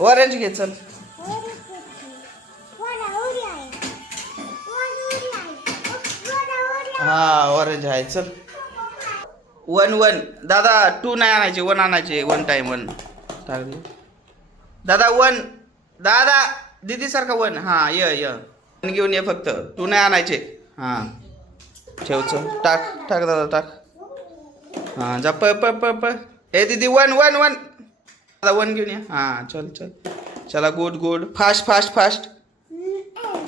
Orange घे चल. हा ऑरेंज आहे चल. 1 1 दादा 2 नाही आणायचे 1 आणायचे 1 टाइम 1 टाक दे. दादा 1 दादा दीदी सारखा 1 हा य 1 घेऊन ये फक्त 2 नाही आणायचे. हा ठेव चल टाक टाक दादा टाक. हा जा प प प प ए दीदी 1 1 1 दादा 1 घेऊन ये. हा चल चल चला good good fast fast fast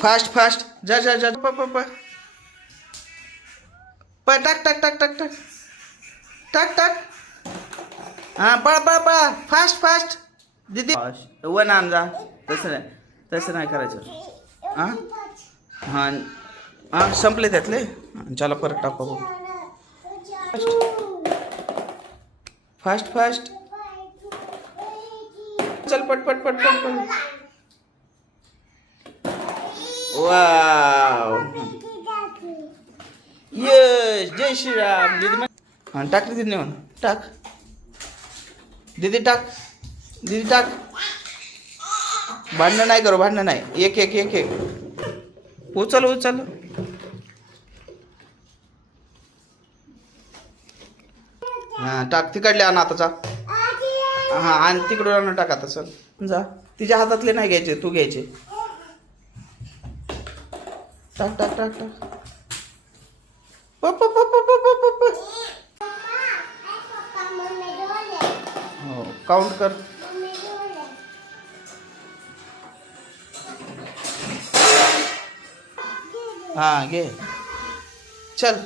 fast fast जा जा जा प प प प टाक टाक टाक टाक टाक टाक टाक. हा पळा पळा पळा फास्ट फास्ट दीदी 1 आण जा. तसं नाही करायचं. हां हां हां संपले त्यातले. चला परत टाका बघू. फास्ट फास्ट चल पट पट पट पट पट. वाव यस जय श्रीराम दीदी. हां टाक दीदी नेऊन टाक दीदी टाक दीदी टाक. भांडणं नाही करू भांडणं नाही. एक एक एक एक उचल उचल. हां टाक तिकडले आण आताचा. हां आणि तिकडून आणून टाक आता चल जा. तिच्या हातातले नाही घ्यायचे तू घ्यायचे. टाक टाक टाक टाक. पप पप पप पप पप. हो काउंट कर. हां घे चल.